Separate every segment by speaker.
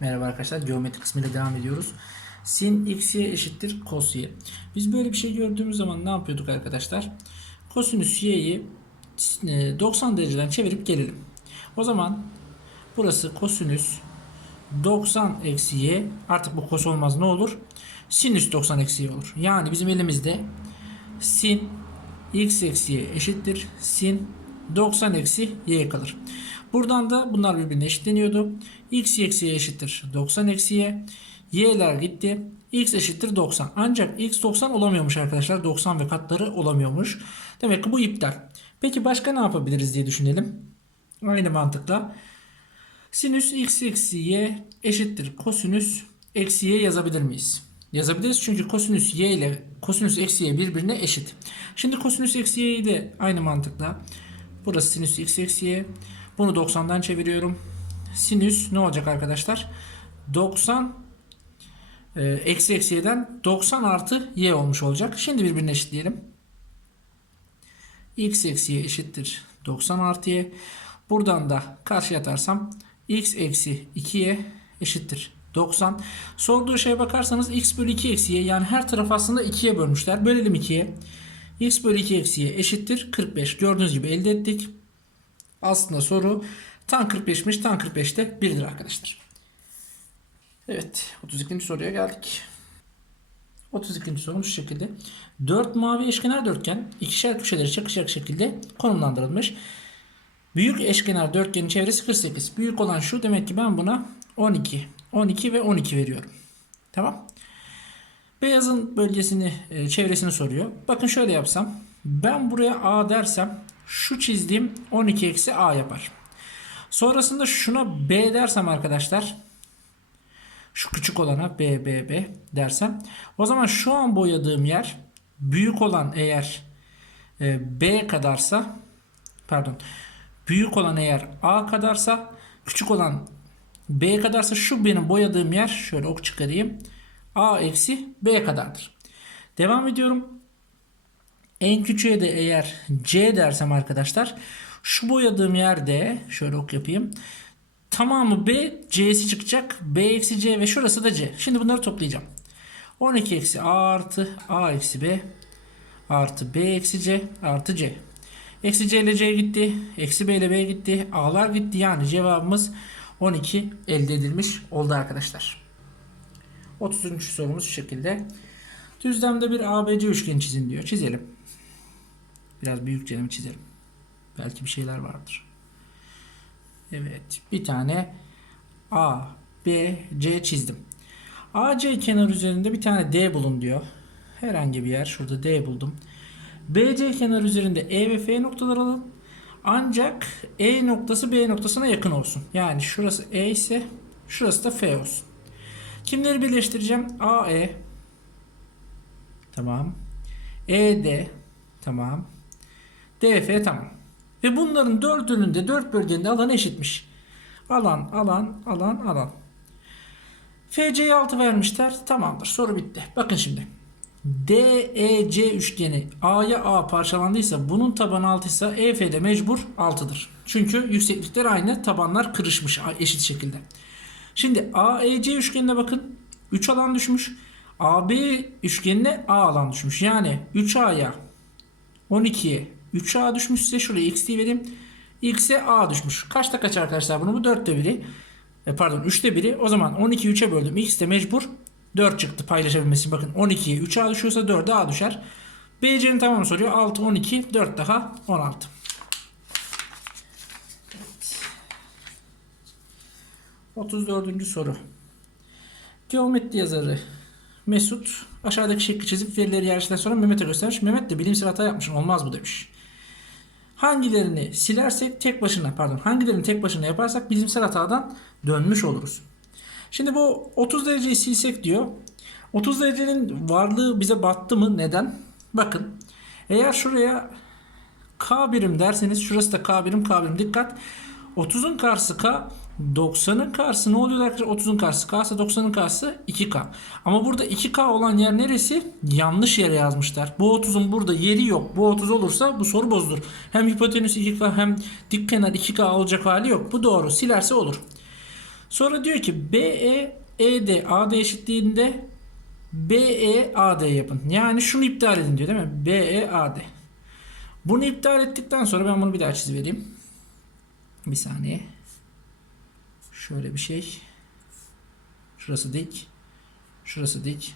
Speaker 1: Merhaba arkadaşlar. Geometri kısmıyla devam ediyoruz. Sin x'ye eşittir cos y. Biz böyle bir şey gördüğümüz zaman ne yapıyorduk arkadaşlar? Kosinüs y'yi e, 90 dereceden çevirip gelelim. O zaman burası kosinüs 90 eksi y artık bu kos olmaz ne olur? Sinüs 90 eksi y olur. Yani bizim elimizde sin x eksi y eşittir. Sin 90 eksi y kalır. Buradan da bunlar birbirine eşitleniyordu. x eksi y eşittir 90 eksi y. y'ler gitti. x eşittir 90. Ancak x 90 olamıyormuş arkadaşlar. 90 ve katları olamıyormuş. Demek ki bu iptal. Peki başka ne yapabiliriz diye düşünelim. Aynı mantıkla. Sinüs x eksi y eşittir kosinüs eksi y yazabilir miyiz? Yazabiliriz çünkü kosinüs y ile kosinüs eksi y birbirine eşit. Şimdi kosinüs eksi y'yi de aynı mantıkla burası sinüs x eksi y. Bunu 90'dan çeviriyorum. Sinüs ne olacak arkadaşlar? 90 e, eksi eksi y'den 90 artı y olmuş olacak. Şimdi birbirine eşitleyelim. x eksi y eşittir 90 artı y. Buradan da karşıya atarsam x eksi 2y eşittir 90. Sorduğu şeye bakarsanız x bölü 2 eksi y yani her taraf aslında 2'ye bölmüşler. Bölelim 2'ye. x bölü 2 eksi y eşittir 45. Gördüğünüz gibi elde ettik. Aslında soru tan 45'miş. Tan 45 de 1'dir arkadaşlar. Evet 32. soruya geldik. 32. sorumuz şu şekilde. 4 mavi eşkenar dörtgen ikişer köşeleri çakışacak şekilde konumlandırılmış. Büyük eşkenar dörtgenin çevresi 48. Büyük olan şu demek ki ben buna 12, 12 ve 12 veriyorum. Tamam. Beyazın bölgesini, e, çevresini soruyor. Bakın şöyle yapsam. Ben buraya A dersem şu çizdiğim 12 eksi A yapar. Sonrasında şuna B dersem arkadaşlar şu küçük olana B, B, B dersem o zaman şu an boyadığım yer büyük olan eğer e, B kadarsa pardon büyük olan eğer A kadarsa küçük olan B kadarsa şu benim boyadığım yer şöyle ok çıkarayım A eksi B kadardır. Devam ediyorum. En küçüğe de eğer C dersem arkadaşlar şu boyadığım yerde şöyle ok yapayım. Tamamı B, C'si çıkacak. B eksi C ve şurası da C. Şimdi bunları toplayacağım. 12 eksi A artı A eksi B artı B eksi C artı C. Eksi C ile C gitti. Eksi B ile B gitti. A'lar gitti. Yani cevabımız 12 elde edilmiş oldu arkadaşlar. 30. sorumuz şu şekilde. Düzlemde bir ABC üçgeni çizin diyor. Çizelim. Biraz büyük canımı çizelim. Belki bir şeyler vardır. Evet. Bir tane A, B, C çizdim. AC kenar üzerinde bir tane D bulun diyor. Herhangi bir yer. Şurada D buldum. BC kenar üzerinde E ve F noktaları alın. Ancak E noktası B noktasına yakın olsun. Yani şurası E ise şurası da F olsun. Kimleri birleştireceğim? AE Tamam. ED Tamam. DF tamam. Ve bunların dördünün de dört bölgenin alanı eşitmiş. Alan, alan, alan, alan. FC'ye 6 vermişler. Tamamdır. Soru bitti. Bakın şimdi. DEC üçgeni A'ya A parçalandıysa bunun tabanı 6 ise EF de mecbur 6'dır. Çünkü yükseklikler aynı. Tabanlar kırışmış eşit şekilde. Şimdi AEC üçgenine bakın. 3 alan düşmüş. AB üçgenine A alan düşmüş. Yani 3A'ya 12'ye 3A düşmüşse şuraya x diye vereyim. X'e A düşmüş. Kaçta kaç arkadaşlar bunu? Bu 4'te biri. E pardon 3'te biri. O zaman 12'yi 3'e böldüm. X de mecbur 4 çıktı paylaşabilmesi. Bakın 12'ye 3A düşüyorsa 4'e A düşer. BC'nin tamamını soruyor. 6, 12, 4 daha 16. 34. soru. Geometri yazarı Mesut aşağıdaki şekli çizip verileri yerleştirdikten sonra Mehmet'e göstermiş. Mehmet de bilimsel hata yapmış. Olmaz bu demiş. Hangilerini silersek tek başına pardon hangilerini tek başına yaparsak bilimsel hatadan dönmüş oluruz. Şimdi bu 30 dereceyi silsek diyor. 30 derecenin varlığı bize battı mı? Neden? Bakın. Eğer şuraya K birim derseniz şurası da K birim K birim dikkat. 30'un karşısı K 90'ın karşısı ne oluyor arkadaşlar? 30'un karşısı K ise 90'ın karşısı 2K. Ama burada 2K olan yer neresi? Yanlış yere yazmışlar. Bu 30'un burada yeri yok. Bu 30 olursa bu soru bozulur. Hem hipotenüs 2K hem dik kenar 2K olacak hali yok. Bu doğru. Silerse olur. Sonra diyor ki BE ED AD eşitliğinde BE AD yapın. Yani şunu iptal edin diyor değil mi? BE AD. Bunu iptal ettikten sonra ben bunu bir daha çizivereyim. Bir saniye. Şöyle bir şey. Şurası dik. Şurası dik.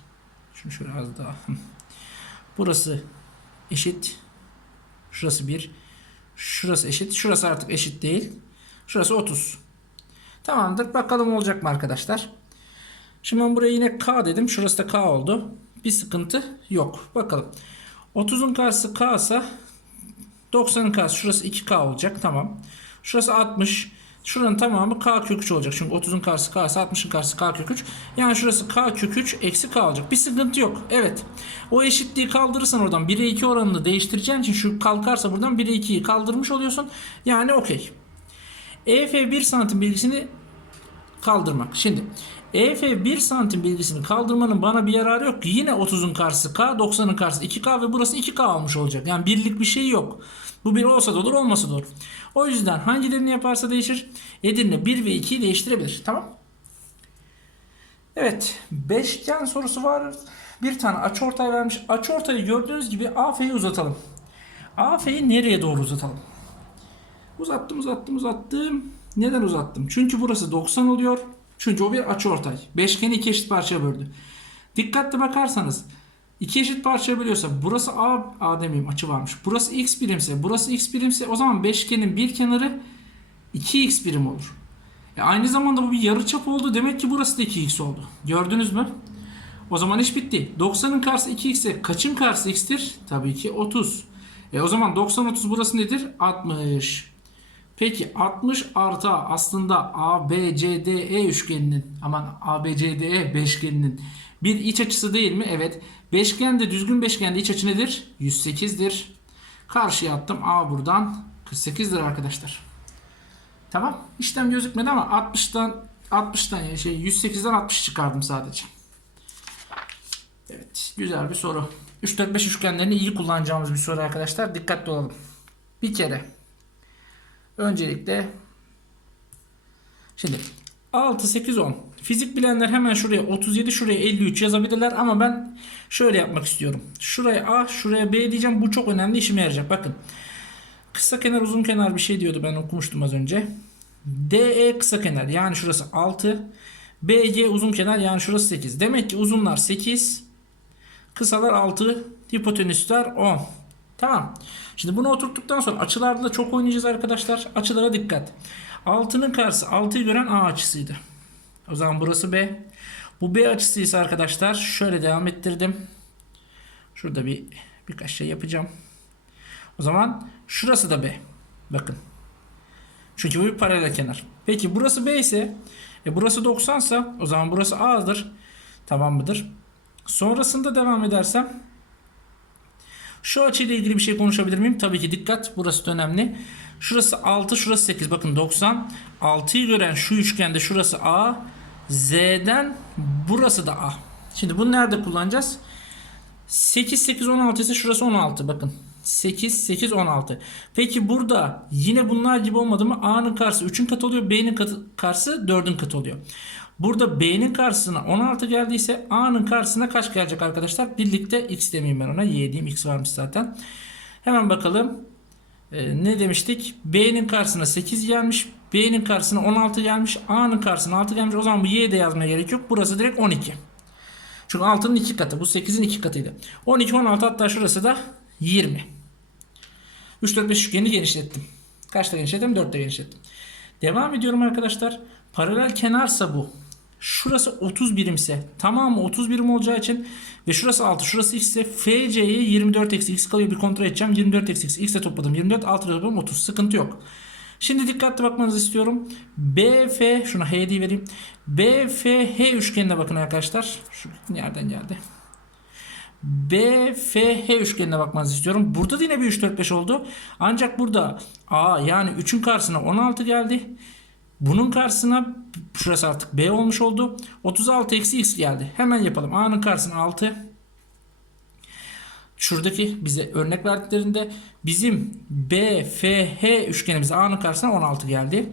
Speaker 1: Şunu şöyle az daha. Burası eşit. Şurası 1. Şurası eşit. Şurası artık eşit değil. Şurası 30. Tamamdır. Bakalım olacak mı arkadaşlar? Şimdi ben buraya yine K dedim. Şurası da K oldu. Bir sıkıntı yok. Bakalım. 30'un karşısı K ise 90'ın karşısı şurası 2K olacak. Tamam. Şurası 60. Şuranın tamamı K kök 3 olacak. Çünkü 30'un karşısı K ise 60'ın karşısı K kök 3. Yani şurası K kök 3 eksi K olacak. Bir sıkıntı yok. Evet. O eşitliği kaldırırsan oradan 1'e 2 oranını değiştireceğin için şu kalkarsa buradan 1'e 2'yi kaldırmış oluyorsun. Yani okey. EF 1 santim bilgisini kaldırmak. Şimdi EF 1 santim bilgisini kaldırmanın bana bir yararı yok. Yine 30'un karşısı K, 90'ın karşısı 2K ve burası 2K olmuş olacak. Yani birlik bir şey yok. Bu bir olsa da olur olmasa da olur. O yüzden hangilerini yaparsa değişir. Edirne 1 ve 2'yi değiştirebilir. Tamam. Evet. Beşgen sorusu var. Bir tane açıortay vermiş. Açıortayı gördüğünüz gibi AF'yi uzatalım. AF'yi nereye doğru uzatalım? Uzattım uzattım uzattım. Neden uzattım? Çünkü burası 90 oluyor. Çünkü o bir açıortay. Beşgeni iki eşit parçaya böldü. Dikkatli bakarsanız iki eşit parçaya bölüyorsa burası A, A demeyeyim açı varmış. Burası x birimse burası x birimse o zaman beşgenin bir kenarı 2x birim olur. E aynı zamanda bu bir yarıçap oldu. Demek ki burası da 2x oldu. Gördünüz mü? O zaman iş bitti. 90'ın karşısı 2x'e kaçın karşısı x'tir? Tabii ki 30. E o zaman 90 30 burası nedir? 60. Peki 60 artı aslında ABCDE üçgeninin aman ABCDE beşgeninin bir iç açısı değil mi? Evet. Beşgende düzgün beşgende iç açı nedir? 108'dir. Karşıya attım. A buradan 48'dir arkadaşlar. Tamam. İşlem gözükmedi ama 60'tan 60'tan yani şey 108'den 60 çıkardım sadece. Evet. Güzel bir soru. 3 4 5 üçgenlerini iyi kullanacağımız bir soru arkadaşlar. Dikkatli olalım. Bir kere Öncelikle şimdi 6, 8, 10. Fizik bilenler hemen şuraya 37, şuraya 53 yazabilirler ama ben şöyle yapmak istiyorum. Şuraya A, şuraya B diyeceğim. Bu çok önemli işime yarayacak. Bakın. Kısa kenar uzun kenar bir şey diyordu ben okumuştum az önce. DE kısa kenar yani şurası 6. BG uzun kenar yani şurası 8. Demek ki uzunlar 8. Kısalar 6. Hipotenüsler 10. Tamam. Şimdi bunu oturttuktan sonra açılarda da çok oynayacağız arkadaşlar. Açılara dikkat. 6'nın karşısı 6'yı gören A açısıydı. O zaman burası B. Bu B açısı ise arkadaşlar şöyle devam ettirdim. Şurada bir birkaç şey yapacağım. O zaman şurası da B. Bakın. Çünkü bu bir paralel kenar. Peki burası B ise e burası 90 ise o zaman burası A'dır. Tamam mıdır? Sonrasında devam edersem şu açıyla ilgili bir şey konuşabilir miyim? Tabii ki dikkat. Burası da önemli. Şurası 6, şurası 8. Bakın 90. 6'yı gören şu üçgende şurası A. Z'den burası da A. Şimdi bunu nerede kullanacağız? 8, 8, 16 ise şurası 16. Bakın. 8, 8, 16. Peki burada yine bunlar gibi olmadı mı? A'nın karşısı 3'ün katı oluyor. B'nin katı, karşısı 4'ün katı oluyor. Burada B'nin karşısına 16 geldiyse A'nın karşısına kaç gelecek arkadaşlar? Birlikte X demeyeyim ben ona. Y diyeyim. X varmış zaten. Hemen bakalım. Ee, ne demiştik? B'nin karşısına 8 gelmiş. B'nin karşısına 16 gelmiş. A'nın karşısına 6 gelmiş. O zaman bu Y de yazmaya gerek yok. Burası direkt 12. Çünkü 6'nın 2 katı. Bu 8'in 2 katıydı. 12, 16 hatta şurası da 20. 3, 4, 5 üçgeni genişlettim. Kaçta genişlettim? 4'te genişlettim. Devam ediyorum arkadaşlar. Paralel kenarsa bu. Şurası 30 birimse tamamı 30 birim olacağı için ve şurası 6 şurası x ise FC'ye 24 eksi x kalıyor bir kontrol edeceğim. 24 eksi x x'e topladım 24 6 topladım 30 sıkıntı yok. Şimdi dikkatli bakmanızı istiyorum. BF şuna H diye vereyim. BFH üçgenine bakın arkadaşlar. Şu nereden geldi? BFH üçgenine bakmanızı istiyorum. Burada da yine bir 3 4 5 oldu. Ancak burada A yani 3'ün karşısına 16 geldi. Bunun karşısına şurası artık B olmuş oldu. 36 eksi x geldi. Hemen yapalım. A'nın karşısına 6. Şuradaki bize örnek verdiklerinde bizim B, F, H üçgenimiz A'nın karşısına 16 geldi.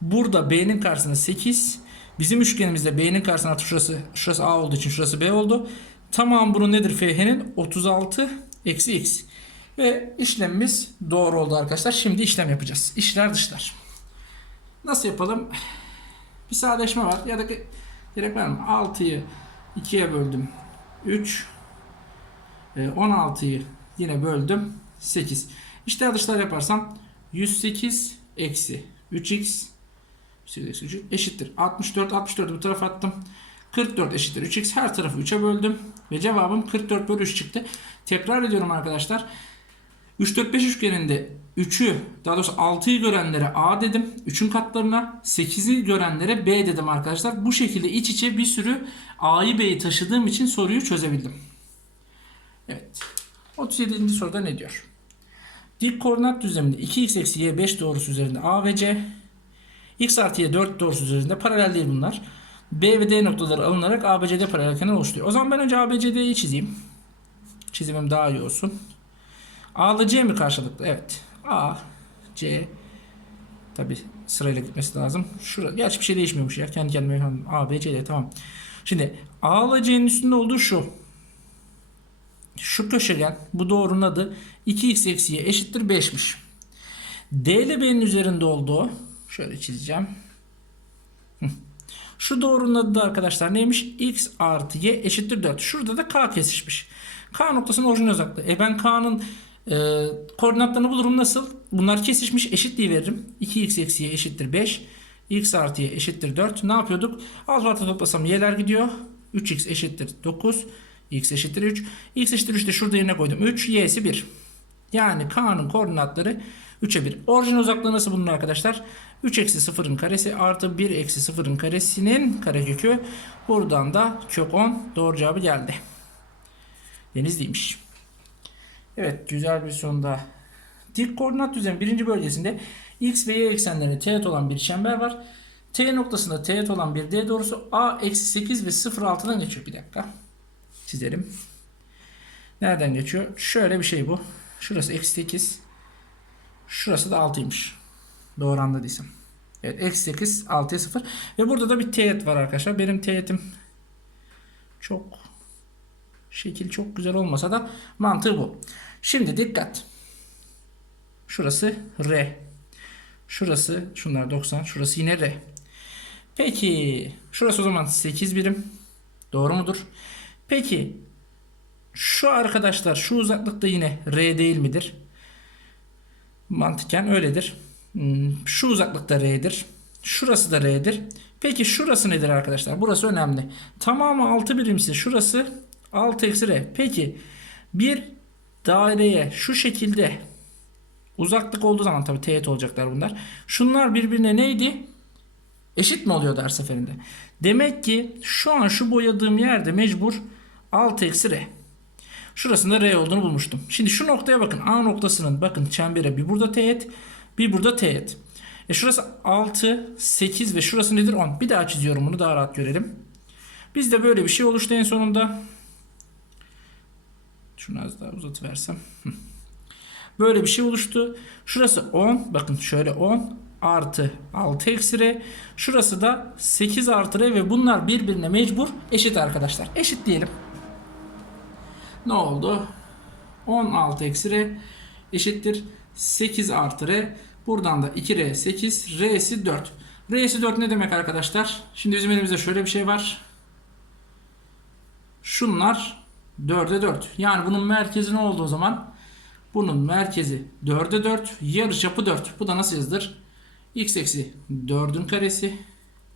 Speaker 1: Burada B'nin karşısına 8. Bizim üçgenimizde B'nin karşısına artık şurası, şurası A olduğu için şurası B oldu. Tamam bunun nedir FH'nin? 36 eksi x. Ve işlemimiz doğru oldu arkadaşlar. Şimdi işlem yapacağız. İşler dışlar. Nasıl yapalım? Bir sadeleşme var. Ya da direkt mı? 6'yı 2'ye böldüm. 3. E, 16'yı yine böldüm. 8. İşler dışlar yaparsam 108 eksi 3x 108 eksi 3 eşittir. 64 64'ü bu tarafa attım. 44 eşittir 3x her tarafı 3'e böldüm. Ve cevabım 44 bölü 3 çıktı. Tekrar ediyorum arkadaşlar. 3 4 5 üçgeninde 3'ü daha doğrusu 6'yı görenlere A dedim. 3'ün katlarına 8'i görenlere B dedim arkadaşlar. Bu şekilde iç içe bir sürü A'yı B'yi taşıdığım için soruyu çözebildim. Evet. 37. soruda ne diyor? Dik koordinat düzleminde 2x eksi y 5 doğrusu üzerinde A ve C x artı y 4 doğrusu üzerinde paralel değil bunlar. B ve D noktaları alınarak ABCD paralel kenar oluşturuyor. O zaman ben önce ABCD'yi çizeyim. Çizimim daha iyi olsun. A ile C mi karşılıklı? Evet. A, C. Tabi sırayla gitmesi lazım. Şurada. Gerçi bir şey değişmiyormuş ya. Kendi kendime. A, B, C, D. Tamam. Şimdi A ile C'nin üstünde olduğu şu. Şu köşegen. Bu doğrunun adı 2x eksi y eşittir 5'miş. D ile B'nin üzerinde olduğu. Şöyle çizeceğim. Şu doğrunun adı da arkadaşlar neymiş? X artı Y eşittir 4. Şurada da K kesişmiş. K noktasının orijinal uzaklığı. E ben K'nın e, koordinatlarını bulurum nasıl? Bunlar kesişmiş eşitliği veririm. 2x eksi y eşittir 5. x artı y eşittir 4. Ne yapıyorduk? Alt alta toplasam y'ler gidiyor. 3x eşittir 9. x eşittir 3. x eşittir 3 de şurada yerine koydum. 3. y'si 1. Yani K'nın koordinatları 3'e 1. Orijin uzaklığı nasıl bulunur arkadaşlar? 3 eksi 0'ın karesi artı 1 eksi 0'ın karesinin karekökü. Buradan da kök 10 doğru cevabı geldi. Denizliymiş. Evet güzel bir sonda. Dik koordinat düzlemi birinci bölgesinde x ve y eksenlerine teğet olan bir çember var. T noktasında teğet olan bir D doğrusu A eksi 8 ve 0 altıdan geçiyor. Bir dakika. Çizelim. Nereden geçiyor? Şöyle bir şey bu. Şurası eksi 8. Şurası da 6'ymış. Doğru anladıysam. Evet eksi 8 6'ya 0. Ve burada da bir teğet var arkadaşlar. Benim teğetim çok şekil çok güzel olmasa da mantığı bu. Şimdi dikkat. Şurası R. Şurası şunlar 90. Şurası yine R. Peki şurası o zaman 8 birim. Doğru mudur? Peki şu arkadaşlar şu uzaklıkta yine R değil midir? Mantıken öyledir. Hmm, Şu uzaklıkta R'dir. Şurası da R'dir. Peki şurası nedir arkadaşlar? Burası önemli. Tamamı 6 birimsi. Şurası 6 eksi R. Peki bir daireye şu şekilde uzaklık olduğu zaman tabii teğet olacaklar bunlar. Şunlar birbirine neydi? Eşit mi oluyordu her seferinde? Demek ki şu an şu boyadığım yerde mecbur 6 eksi R. Şurasında R olduğunu bulmuştum. Şimdi şu noktaya bakın. A noktasının bakın çembere bir burada teğet bir burada teğet. E şurası 6, 8 ve şurası nedir? 10. Bir daha çiziyorum bunu daha rahat görelim. Bizde böyle bir şey oluştu en sonunda. Şunu az daha uzatıversem. Böyle bir şey oluştu. Şurası 10. Bakın şöyle 10 artı 6 eksi R. Şurası da 8 artı R ve bunlar birbirine mecbur eşit arkadaşlar. Eşit diyelim. Ne oldu? 16 eksi R eşittir 8 artı R. Buradan da 2R 8 R'si 4. R'si 4 ne demek arkadaşlar? Şimdi bizim elimizde şöyle bir şey var. Şunlar 4'e 4. Yani bunun merkezi ne oldu o zaman? Bunun merkezi 4'e 4. Yarıçapı 4. Bu da nasıl yazılır? x eksi 4'ün karesi.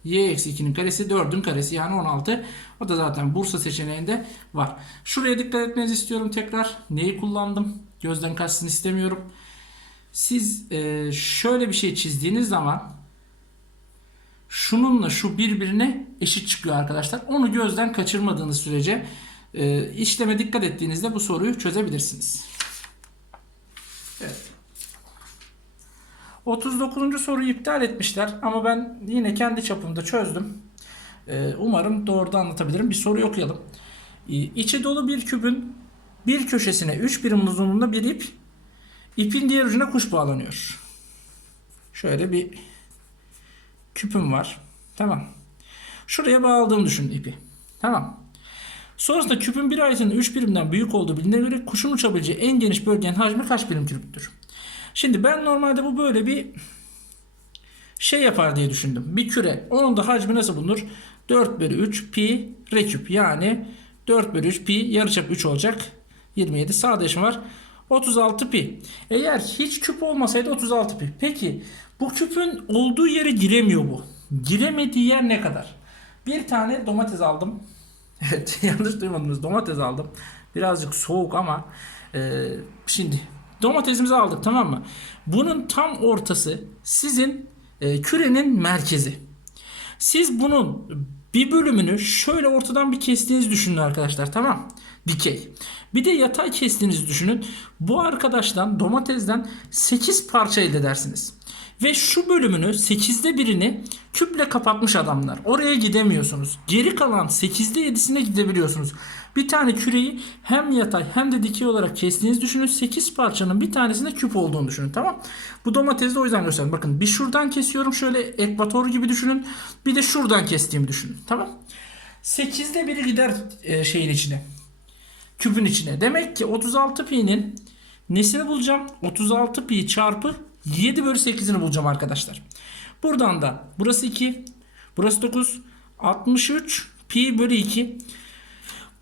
Speaker 1: Y eksi 2'nin karesi 4'ün karesi yani 16. O da zaten Bursa seçeneğinde var. Şuraya dikkat etmenizi istiyorum tekrar. Neyi kullandım? Gözden kaçsın istemiyorum. Siz e, şöyle bir şey çizdiğiniz zaman şununla şu birbirine eşit çıkıyor arkadaşlar. Onu gözden kaçırmadığınız sürece e, işleme dikkat ettiğinizde bu soruyu çözebilirsiniz. Evet. 39. soruyu iptal etmişler ama ben yine kendi çapımda çözdüm. E, umarım doğru da anlatabilirim. Bir soru okuyalım. E, içi dolu bir kübün bir köşesine 3 birim uzunluğunda bir ip İpin diğer ucuna kuş bağlanıyor. Şöyle bir küpüm var. Tamam. Şuraya bağladığımı düşün ipi. Tamam. Sonrasında küpün bir ayetin 3 birimden büyük olduğu bilinene göre kuşun uçabileceği en geniş bölgenin hacmi kaç birim küptür? Şimdi ben normalde bu böyle bir şey yapar diye düşündüm. Bir küre. Onun da hacmi nasıl bulunur? 4 bölü 3 pi r küp. Yani 4 bölü 3 pi yarıçap 3 olacak. 27 sağ var. 36 pi. Eğer hiç küp olmasaydı 36 pi. Peki bu küpün olduğu yere giremiyor bu. Giremediği yer ne kadar? Bir tane domates aldım. Evet yanlış duymadınız domates aldım. Birazcık soğuk ama e, şimdi domatesimizi aldık tamam mı? Bunun tam ortası sizin e, kürenin merkezi. Siz bunun bir bölümünü şöyle ortadan bir kestiğinizi düşünün arkadaşlar tamam Dikey. Bir de yatay kestiğinizi düşünün. Bu arkadaştan domatesden 8 parça elde edersiniz. Ve şu bölümünü 8'de birini küple kapatmış adamlar. Oraya gidemiyorsunuz. Geri kalan 8'de 7'sine gidebiliyorsunuz. Bir tane küreyi hem yatay hem de dikey olarak kestiğinizi düşünün. 8 parçanın bir tanesinde küp olduğunu düşünün. Tamam. Bu domatesi de o yüzden gösterdim. Bakın bir şuradan kesiyorum. Şöyle ekvator gibi düşünün. Bir de şuradan kestiğimi düşünün. Tamam. 8'de biri gider e, şeyin içine. Küpün içine. Demek ki 36 pi'nin nesini bulacağım? 36 pi çarpı 7 bölü 8'ini bulacağım arkadaşlar. Buradan da burası 2. Burası 9. 63 pi bölü 2.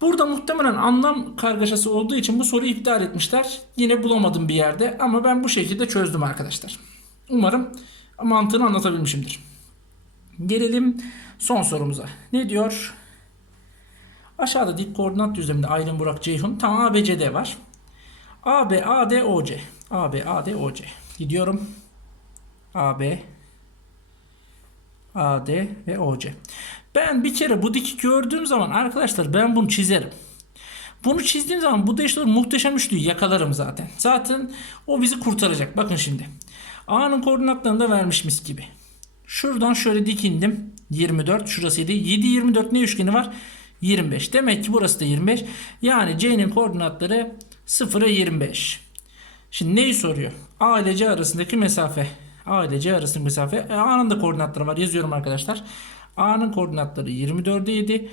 Speaker 1: Burada muhtemelen anlam kargaşası olduğu için bu soruyu iptal etmişler. Yine bulamadım bir yerde ama ben bu şekilde çözdüm arkadaşlar. Umarım mantığını anlatabilmişimdir. Gelelim son sorumuza. Ne diyor? Aşağıda dik koordinat düzleminde Aylin Burak Ceyhun tam ABCD var. AB, AD, OC. AB, AD, OC. Gidiyorum. AB, AD ve OC. Ben bir kere bu diki gördüğüm zaman arkadaşlar ben bunu çizerim. Bunu çizdiğim zaman bu değiştir muhteşem üçlüyü yakalarım zaten. Zaten o bizi kurtaracak. Bakın şimdi. A'nın koordinatlarını da vermiş mis gibi. Şuradan şöyle dikindim. 24 şurasıydı. 7 24 ne üçgeni var? 25. Demek ki burası da 25. Yani C'nin koordinatları 0'a 25. Şimdi neyi soruyor? A ile C arasındaki mesafe. A ile C arasındaki mesafe. E, A'nın da koordinatları var. Yazıyorum arkadaşlar. A'nın koordinatları 24'e 7.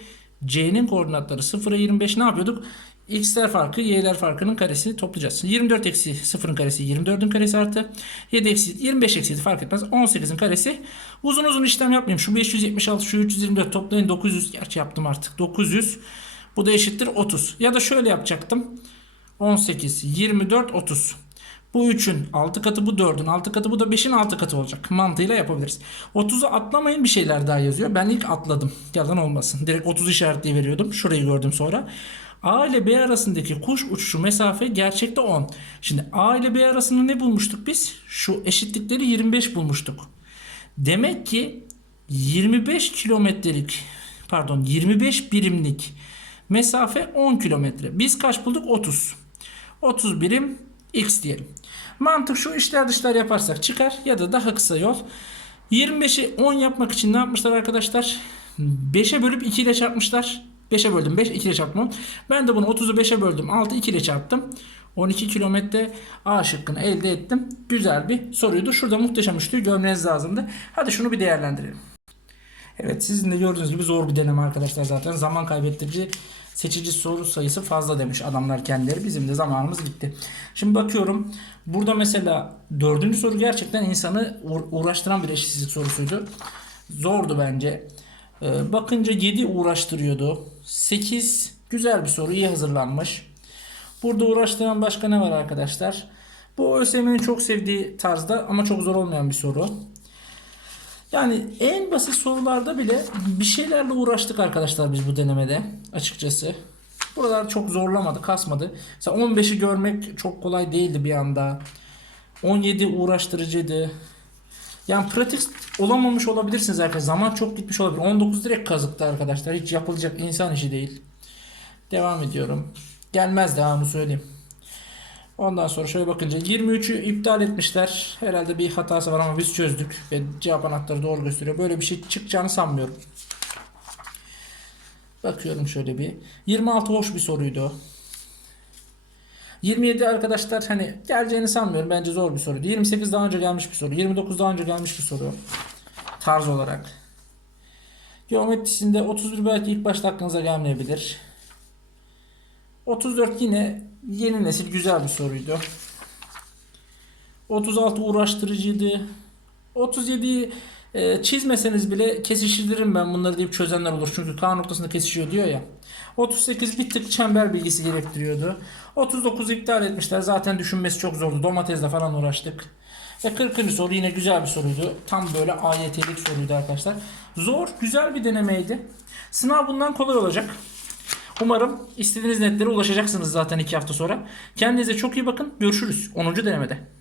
Speaker 1: C'nin koordinatları 0'a 25. Ne yapıyorduk? X'ler farkı, Y'ler farkının karesini toplayacağız. 24 eksi 0'ın karesi 24'ün karesi artı 7 eksi 25 eksi 7 fark etmez. 18'in karesi. Uzun uzun işlem yapmayayım. Şu 576 şu 324 toplayın 900. Gerçi yaptım artık. 900. Bu da eşittir 30. Ya da şöyle yapacaktım. 18, 24, 30. Bu 3'ün 6 katı bu 4'ün 6 katı bu da 5'in 6 katı olacak. Mantığıyla yapabiliriz. 30'u atlamayın bir şeyler daha yazıyor. Ben ilk atladım. Yalan olmasın. Direkt 30 işaretliği veriyordum. Şurayı gördüm sonra. A ile B arasındaki kuş uçuşu mesafe gerçekte 10. Şimdi A ile B arasında ne bulmuştuk biz? Şu eşitlikleri 25 bulmuştuk. Demek ki 25 kilometrelik pardon 25 birimlik mesafe 10 kilometre. Biz kaç bulduk? 30. 30 birim x diyelim. Mantık şu işler dışlar yaparsak çıkar ya da daha kısa yol. 25'i 10 yapmak için ne yapmışlar arkadaşlar? 5'e bölüp 2 ile çarpmışlar. 5'e böldüm 5, 2 ile çarptım 10. Ben de bunu 30'u 5'e böldüm 6, 2 ile çarptım. 12 kilometre A şıkkını elde ettim. Güzel bir soruydu. Şurada muhteşem üçlüyü görmeniz lazımdı. Hadi şunu bir değerlendirelim. Evet sizin de gördüğünüz gibi zor bir deneme arkadaşlar zaten. Zaman kaybettirici seçici soru sayısı fazla demiş adamlar kendileri. Bizim de zamanımız bitti. Şimdi bakıyorum. Burada mesela dördüncü soru gerçekten insanı uğraştıran bir eşitsizlik sorusuydu. Zordu bence. Ee, bakınca 7 uğraştırıyordu. 8 güzel bir soru. iyi hazırlanmış. Burada uğraştıran başka ne var arkadaşlar? Bu ÖSYM'nin çok sevdiği tarzda ama çok zor olmayan bir soru. Yani en basit sorularda bile bir şeylerle uğraştık arkadaşlar biz bu denemede açıkçası. Buralar çok zorlamadı, kasmadı. Mesela 15'i görmek çok kolay değildi bir anda. 17 uğraştırıcıydı. Yani pratik olamamış olabilirsiniz arkadaşlar. Zaman çok gitmiş olabilir. 19 direkt kazıktı arkadaşlar. Hiç yapılacak insan işi değil. Devam ediyorum. Gelmez daha onu söyleyeyim. Ondan sonra şöyle bakınca 23'ü iptal etmişler. Herhalde bir hatası var ama biz çözdük ve cevap anahtarı doğru gösteriyor. Böyle bir şey çıkacağını sanmıyorum. Bakıyorum şöyle bir. 26 hoş bir soruydu. 27 arkadaşlar hani geleceğini sanmıyorum. Bence zor bir soruydu. 28 daha önce gelmiş bir soru. 29 daha önce gelmiş bir soru. Tarz olarak. Geometrisinde 31 belki ilk başta aklınıza gelmeyebilir. 34 yine yeni nesil güzel bir soruydu. 36 uğraştırıcıydı. 37'yi e, çizmeseniz bile kesiştiririm ben bunları deyip çözenler olur. Çünkü K noktasında kesişiyor diyor ya. 38 bir tık çember bilgisi gerektiriyordu. 39 iptal etmişler. Zaten düşünmesi çok zordu. Domatesle falan uğraştık. Ve 40. soru yine güzel bir soruydu. Tam böyle AYT'lik soruydu arkadaşlar. Zor, güzel bir denemeydi. Sınav bundan kolay olacak. Umarım istediğiniz netlere ulaşacaksınız zaten 2 hafta sonra. Kendinize çok iyi bakın. Görüşürüz 10. denemede.